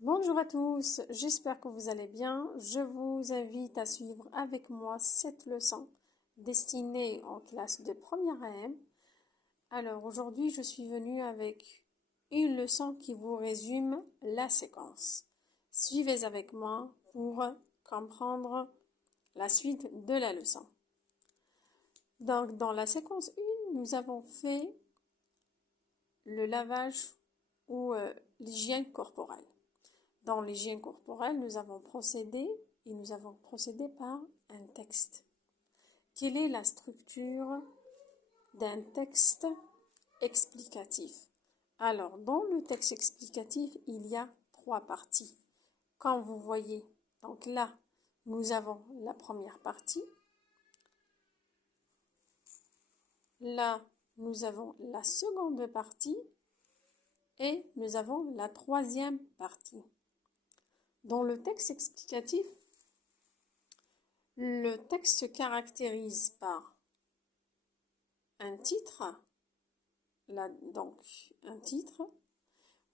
Bonjour à tous, j'espère que vous allez bien. Je vous invite à suivre avec moi cette leçon destinée en classe de première AM. Alors aujourd'hui, je suis venue avec une leçon qui vous résume la séquence. Suivez avec moi pour comprendre la suite de la leçon. Donc dans la séquence 1, nous avons fait le lavage ou l'hygiène corporelle. Dans l'hygiène corporelle, nous avons procédé par un texte. Quelle est la structure d'un texte explicatif? Alors, dans le texte explicatif, il y a 3 parties. Comme vous voyez, donc là, nous avons la première partie. Là, nous avons la seconde partie et nous avons la troisième partie. Dans le texte explicatif, le texte se caractérise par un titre. Là, donc, un titre.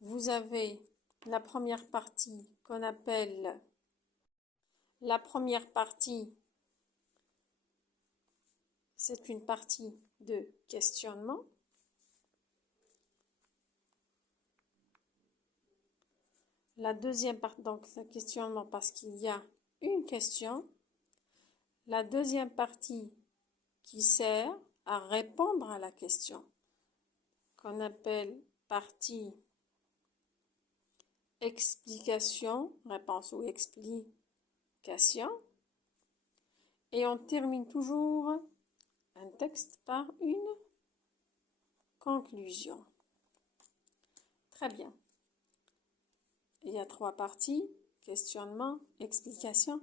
Vous avez la première partie qu'on appelle la première partie, c'est une partie de questionnement. La deuxième partie, donc, le questionnement parce qu'il y a une question. La deuxième partie qui sert à répondre à la question, qu'on appelle partie explication, réponse ou explication. Et on termine toujours un texte par une conclusion. Très bien. Il y a 3 parties, questionnement, explication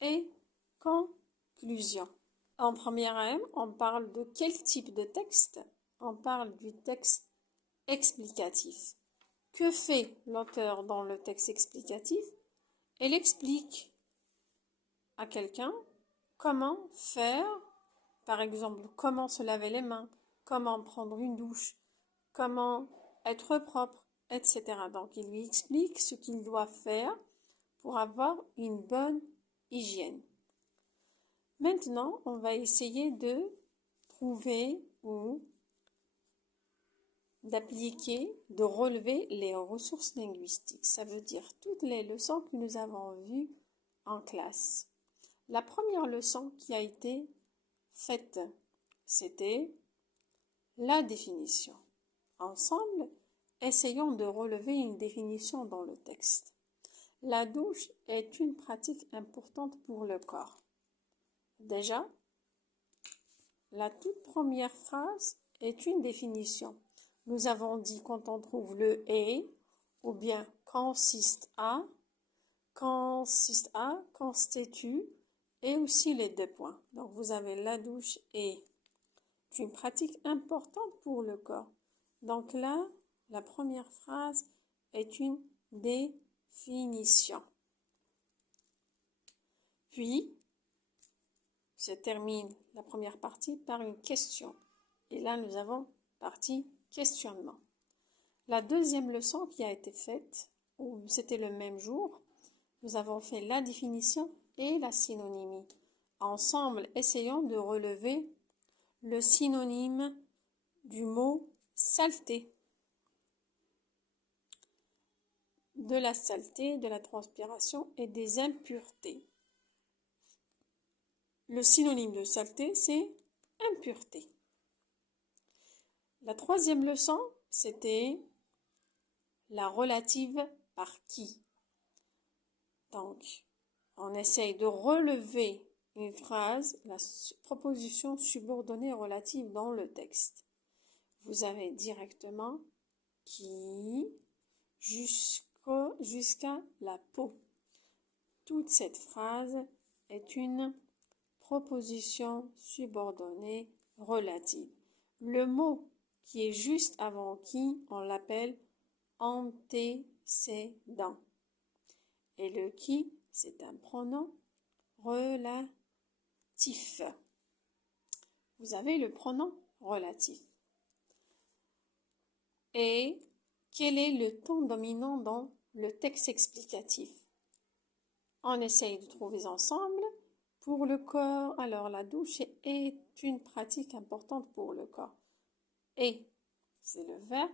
et conclusion. En première AM, on parle de quel type de texte? On parle du texte explicatif. Que fait l'auteur dans le texte explicatif? Elle explique à quelqu'un comment faire, par exemple, comment se laver les mains, comment prendre une douche, comment être propre, etc. Donc, il lui explique ce qu'il doit faire pour avoir une bonne hygiène. Maintenant, on va essayer de trouver ou d'appliquer, de relever les ressources linguistiques. Ça veut dire toutes les leçons que nous avons vues en classe. La première leçon qui a été faite, c'était la définition. Ensemble, essayons de relever une définition dans le texte. La douche est une pratique importante pour le corps. Déjà, la toute première phrase est une définition. Nous avons dit quand on trouve le « et » ou bien « consiste à », constitue et aussi les 2 points. Donc vous avez la douche est une pratique importante pour le corps. Donc là, la première phrase est une définition. Puis, se termine la première partie par une question. Et là, nous avons partie questionnement. La deuxième leçon qui a été faite, c'était le même jour, nous avons fait la définition et la synonymie. Ensemble, essayons de relever le synonyme du mot saleté. De la saleté, de la transpiration et des impuretés. Le synonyme de saleté, c'est impureté. La troisième leçon, c'était la relative par qui. Donc, on essaye de relever une phrase, la proposition subordonnée relative dans le texte. Vous avez directement qui jusqu'à la peau. Toute cette phrase est une proposition subordonnée relative. Le mot qui est juste avant qui, on l'appelle antécédent. Et le qui, c'est un pronom relatif. Vous avez le pronom relatif. Et Quel est le ton dominant dans le texte explicatif? On essaye de trouver ensemble. Pour le corps, alors la douche est une pratique importante pour le corps. Et, c'est le verbe.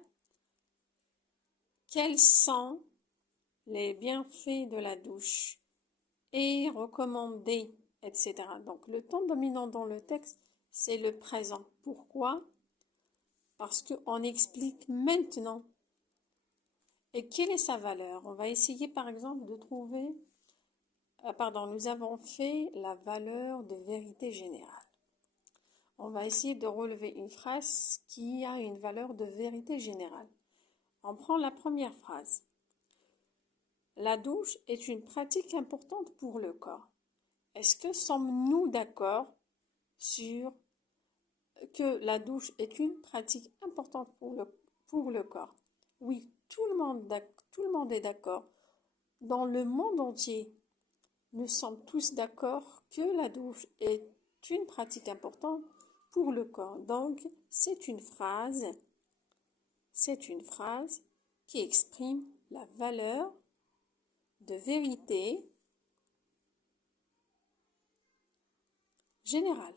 Quels sont les bienfaits de la douche? Et recommandé, etc. Donc le ton dominant dans le texte, c'est le présent. Pourquoi? Parce qu'on explique maintenant. Et quelle est sa valeur? On va essayer par exemple de trouver, nous avons fait la valeur de vérité générale. On va essayer de relever une phrase qui a une valeur de vérité générale. On prend la première phrase. La douche est une pratique importante pour le corps. Est-ce que sommes-nous d'accord sur que la douche est une pratique importante pour le corps? Oui, tout le monde est d'accord. Dans le monde entier, nous sommes tous d'accord que la douche est une pratique importante pour le corps. Donc, c'est une phrase qui exprime la valeur de vérité générale.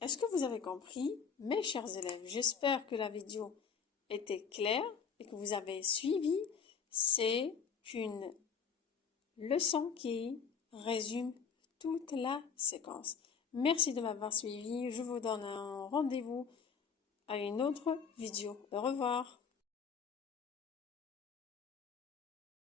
Est-ce que vous avez compris, mes chers élèves? J'espère que la vidéo était claire et que vous avez suivi. C'est une leçon qui résume toute la séquence. Merci de m'avoir suivi. Je vous donne un rendez-vous à une autre vidéo. Au revoir.